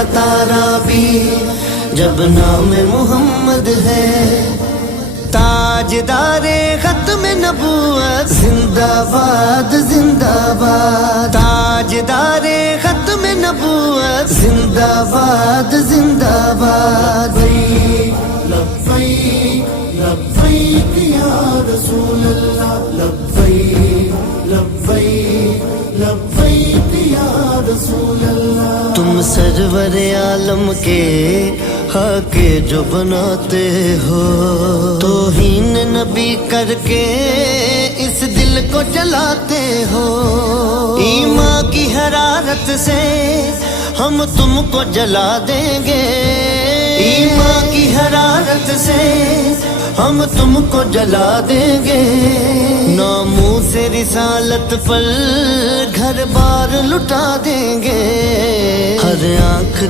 کا تارا بھی جب نام محمد ہے. تاجدار ختم نبوت زندہ باد زندہ باد. تاجدار ختم نبوت زندہ باد زندہ باد. لبیک لبیک یا رسول اللہ لبیک لبیک لبیک یا رسول اللہ. تم سرور عالم کے حق جو بناتے ہو توہین نبی کر کے اس دل کو جلاتے ہو. ایمان کی حرارت سے ہم تم کو جلا دیں گے. ایمان کی حرارت سے ہم تم کو جلا دیں گے. ناموس رسالت پر گھر بار لٹا دیں گے. ہر آنکھ